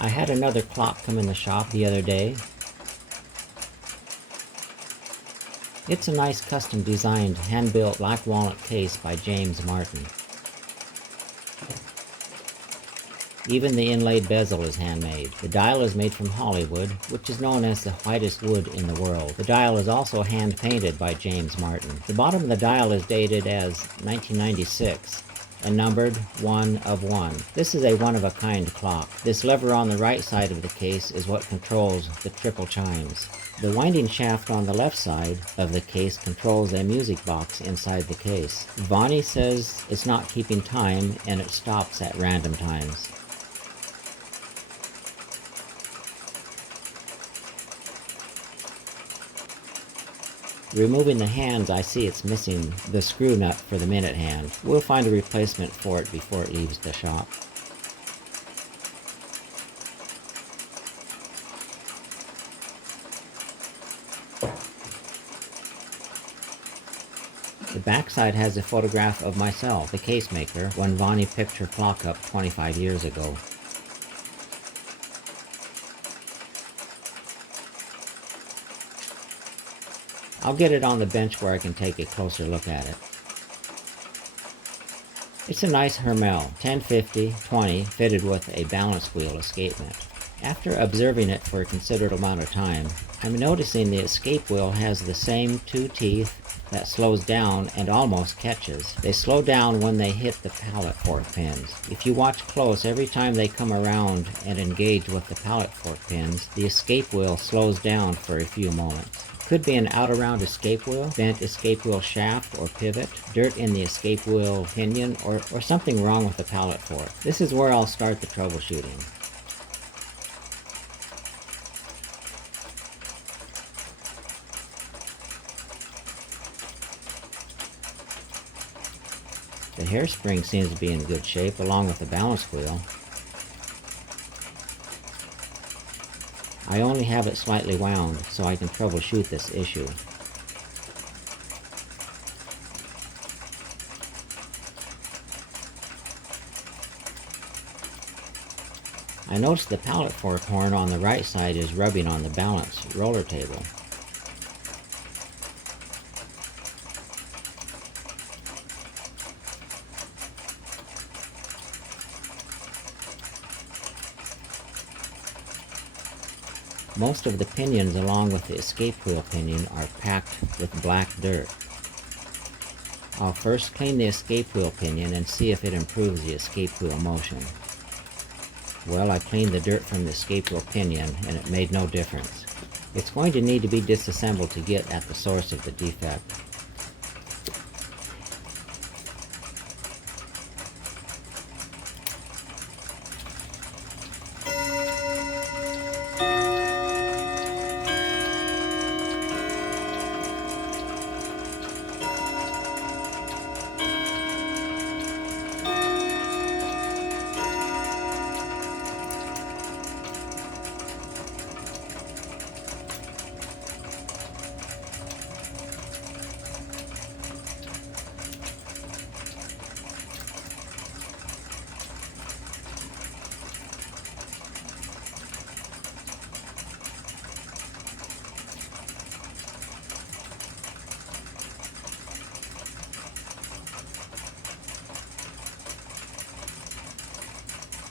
I had another clock come in the shop the other day. It's a nice custom designed, hand-built black walnut case by James Martin. Even the inlaid bezel is handmade. The dial is made from Hollywood, which is known as the whitest wood in the world. The dial is also hand-painted by James Martin. The bottom of the dial is dated as 1996 and numbered 1 of 1. This is a one-of-a-kind clock. This lever on the right side of the case is what controls the triple chimes. The winding shaft on the left side of the case controls a music box inside the case. Vonnie says it's not keeping time and it stops at random times. Removing the hands, I see it's missing the screw nut for the minute hand. We'll find a replacement for it before it leaves the shop. The backside has a photograph of myself, the case maker, when Vonnie picked her clock up 25 years ago. I'll get it on the bench where I can take a closer look at it. It's a nice Hermle 1050-20 fitted with a balance wheel escapement. After observing it for a considerable amount of time, I'm noticing the escape wheel has the same two teeth that slows down and almost catches. They slow down when they hit the pallet fork pins. If you watch close, every time they come around and engage with the pallet fork pins, the escape wheel slows down for a few moments. Could be an out-around escape wheel, bent escape wheel shaft or pivot, dirt in the escape wheel pinion, or something wrong with the pallet fork. This is where I'll start the troubleshooting. The hairspring seems to be in good shape along with the balance wheel. I only have it slightly wound so I can troubleshoot this issue. I noticed the pallet fork horn on the right side is rubbing on the balance roller table. Most of the pinions along with the escape wheel pinion are packed with black dirt. I'll first clean the escape wheel pinion and see if it improves the escape wheel motion. Well, I cleaned the dirt from the escape wheel pinion and it made no difference. It's going to need to be disassembled to get at the source of the defect.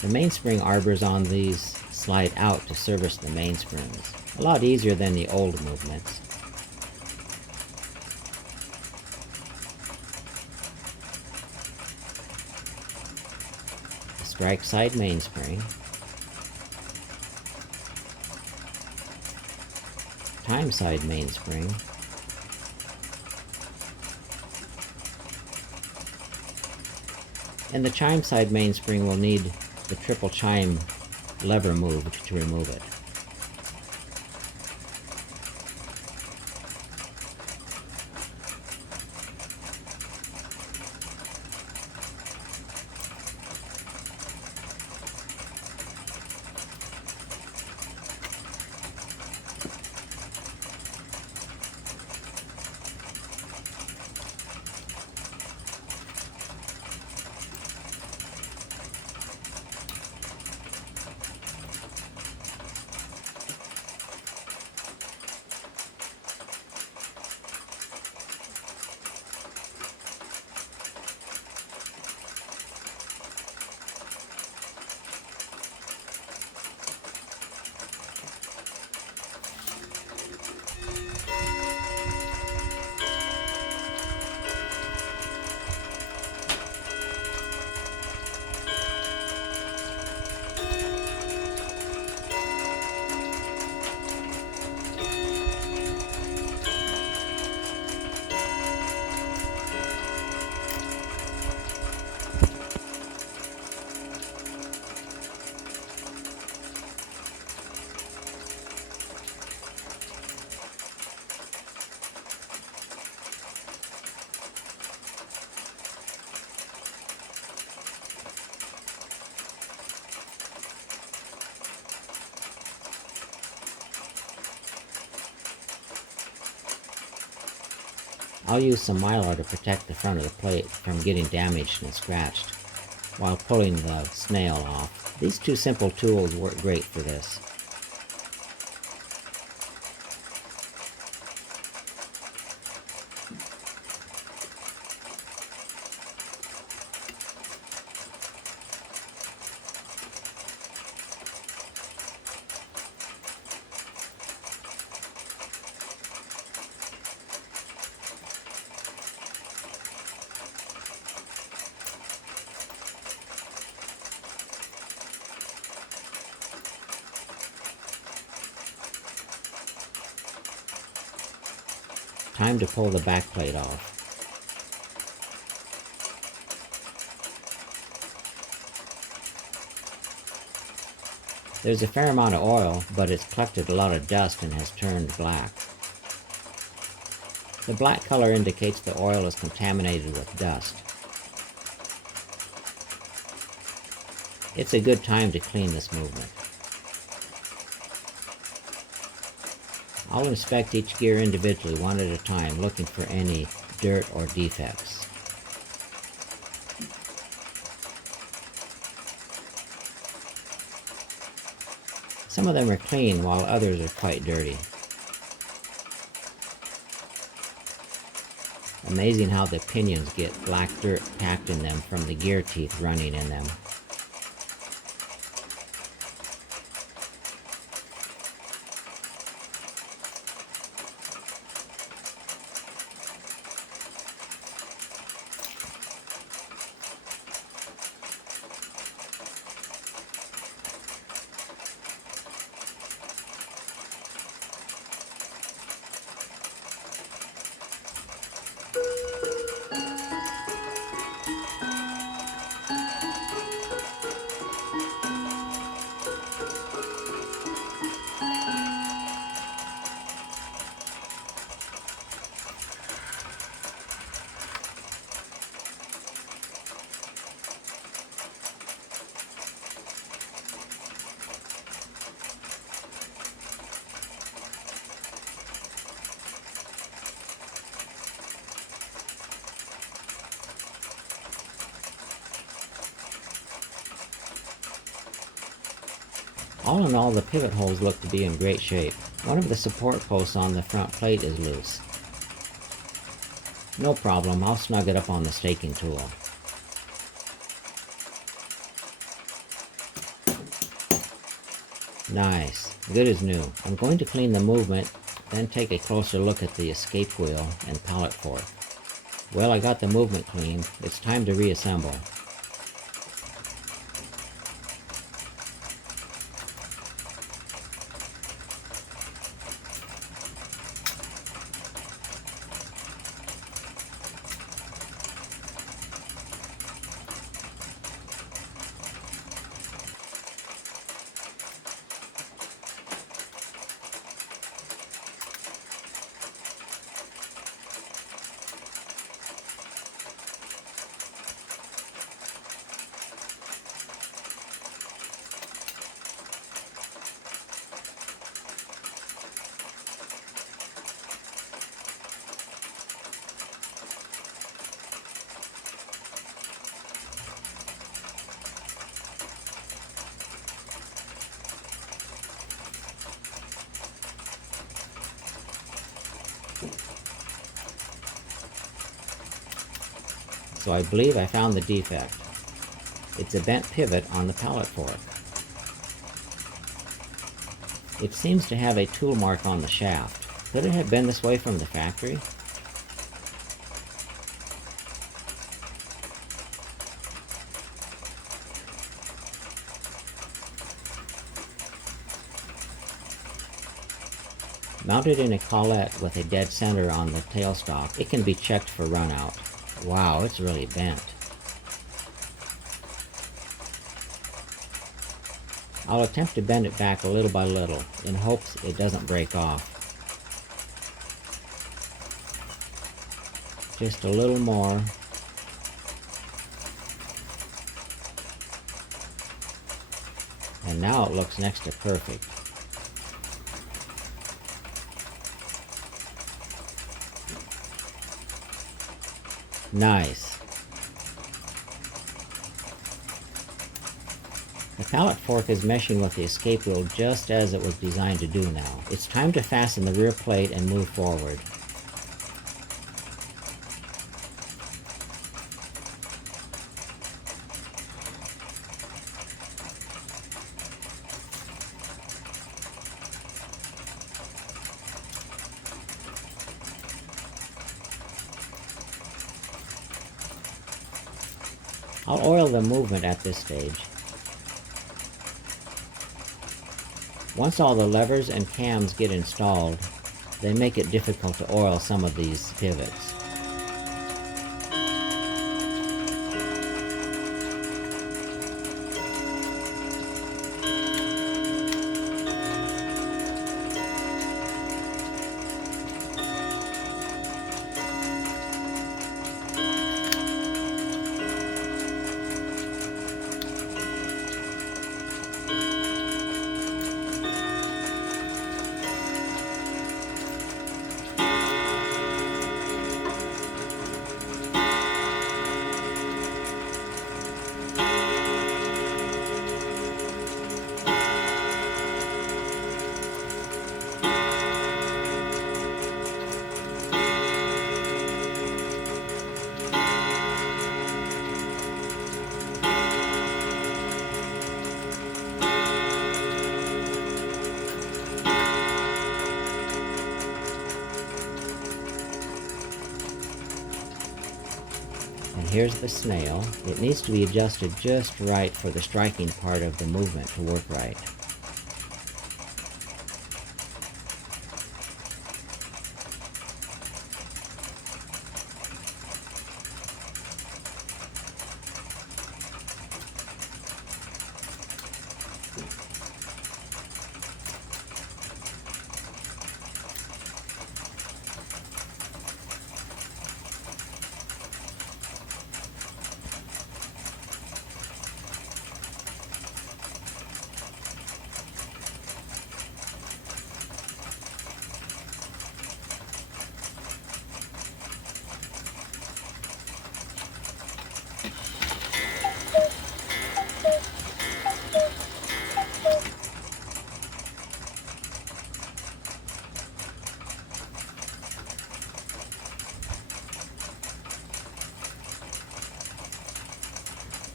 The mainspring arbors on these slide out to service the mainsprings. A lot easier than the old movements. The strike side mainspring. Chime side mainspring. And the chime side mainspring will need the triple chime lever moved to remove it. I'll use some mylar to protect the front of the plate from getting damaged and scratched while pulling the snail off. These two simple tools work great for this. Time to pull the back plate off. There's a fair amount of oil, but it's collected a lot of dust and has turned black. The black color indicates the oil is contaminated with dust. It's a good time to clean this movement. I'll inspect each gear individually one at a time, looking for any dirt or defects. Some of them are clean while others are quite dirty. Amazing how the pinions get black dirt packed in them from the gear teeth running in them. All in all, the pivot holes look to be in great shape. One of the support posts on the front plate is loose. No problem, I'll snug it up on the staking tool. Nice, good as new. I'm going to clean the movement, then take a closer look at the escape wheel and pallet fork. Well, I got the movement clean. It's time to reassemble. So I believe I found the defect. It's a bent pivot on the pallet fork. It seems to have a tool mark on the shaft. Could it have been this way from the factory? Mounted in a collet with a dead center on the tailstock, it can be checked for runout. Wow, it's really bent. I'll attempt to bend it back a little by little, in hopes it doesn't break off. Just a little more. And now it looks next to perfect. Nice. The pallet fork is meshing with the escape wheel just as it was designed to do now. It's time to fasten the rear plate and move forward. I'll oil the movement at this stage. Once all the levers and cams get installed, they make it difficult to oil some of these pivots. And here's the snail. It needs to be adjusted just right for the striking part of the movement to work right.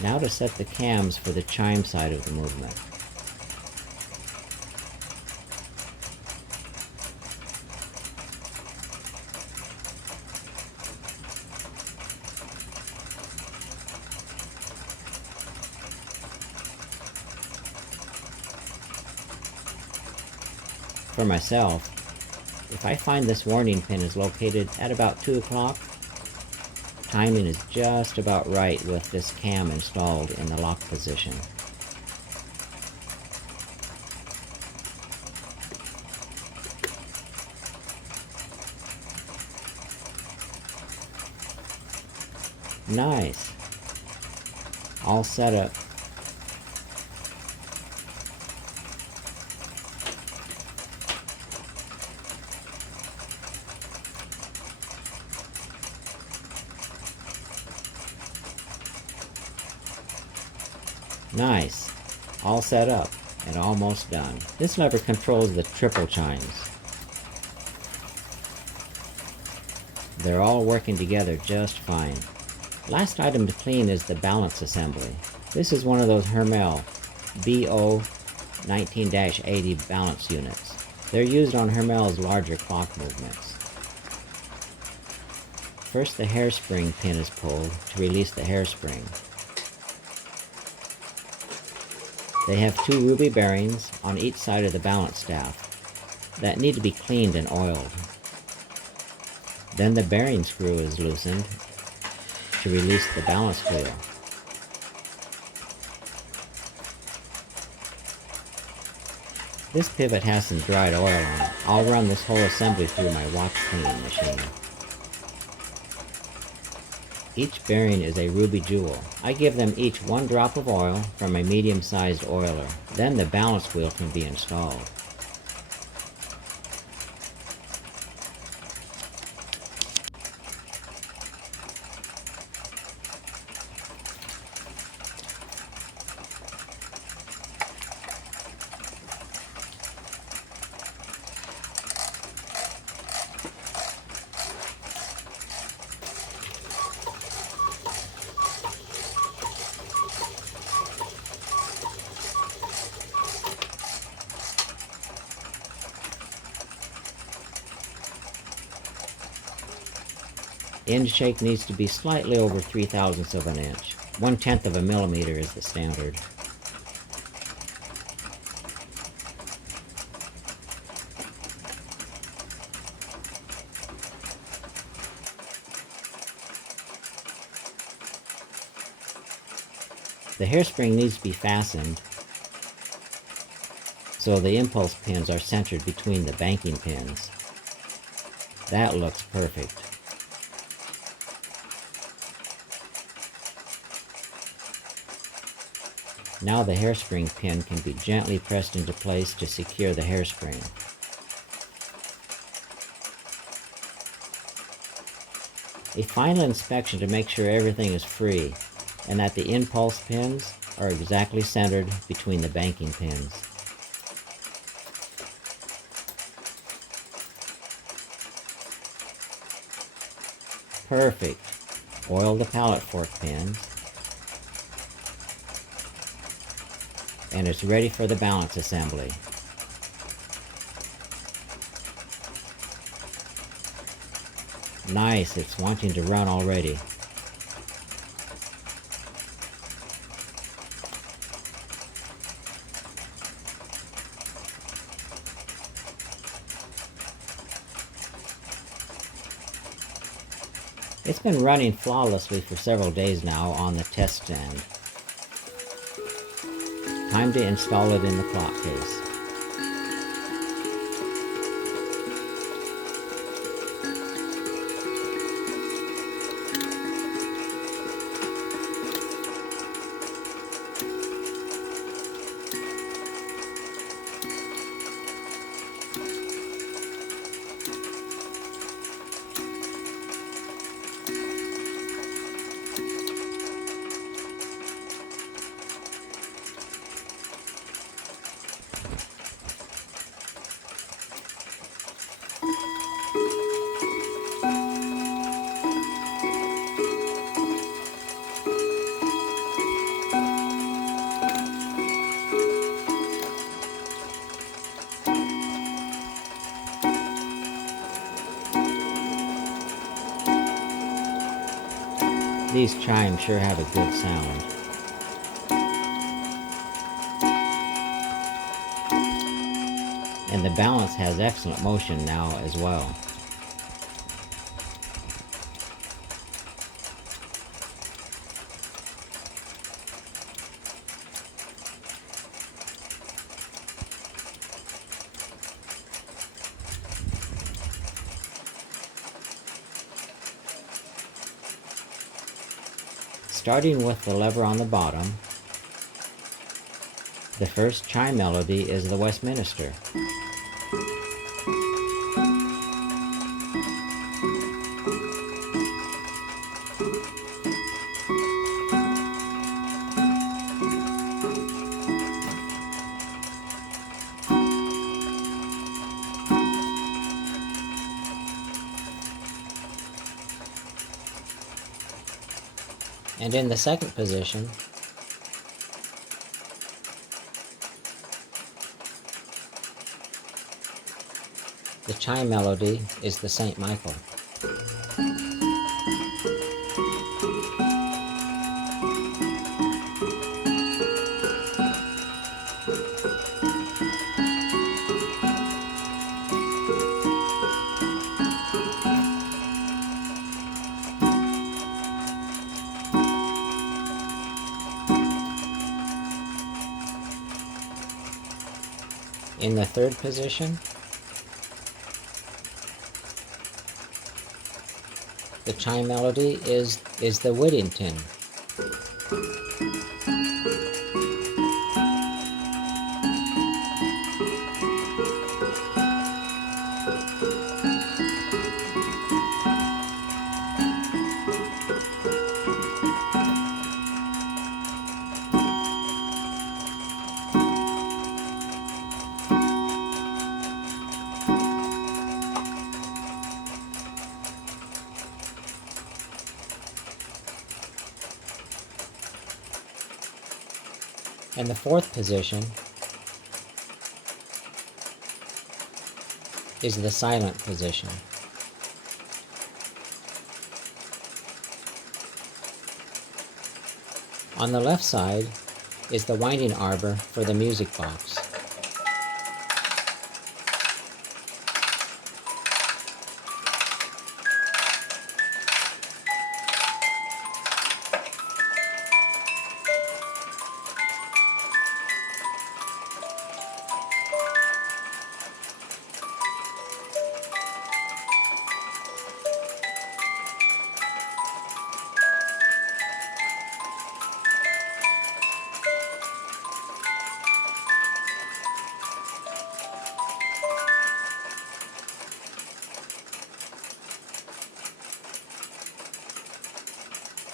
Now to set the cams for the chime side of the movement. For myself, if I find this warning pin is located at about 2 o'clock, timing is just about right with this cam installed in the lock position. Nice. All set up. Nice. All set up and almost done. This lever controls the triple chimes. They're all working together just fine. Last item to clean is the balance assembly. This is one of those Hermle BO 19-80 balance units. They're used on Hermle's larger clock movements. First, the hairspring pin is pulled to release the hairspring. They have 2 ruby bearings on each side of the balance staff that need to be cleaned and oiled. Then the bearing screw is loosened to release the balance wheel. This pivot has some dried oil on it. I'll run this whole assembly through my watch cleaning machine. Each bearing is a ruby jewel. I give them each 1 drop of oil from a medium-sized oiler. Then the balance wheel can be installed. End shake needs to be slightly over 3/1000ths of an inch. 1/10 of a millimeter is the standard. The hairspring needs to be fastened so the impulse pins are centered between the banking pins. That looks perfect. Now the hairspring pin can be gently pressed into place to secure the hairspring. A final inspection to make sure everything is free and that the impulse pins are exactly centered between the banking pins. Perfect. Oil the pallet fork pins, and it's ready for the balance assembly. Nice, it's wanting to run already. It's been running flawlessly for several days now on the test stand. Time to install it in the clock case. These chimes sure have a good sound. And the balance has excellent motion now as well. Starting with the lever on the bottom, the first chime melody is the Westminster. And in the second position, the chime melody is the St. Michael. In the third position, the chime melody is the Whittington. And the fourth position is the silent position. On the left side is the winding arbor for the music box.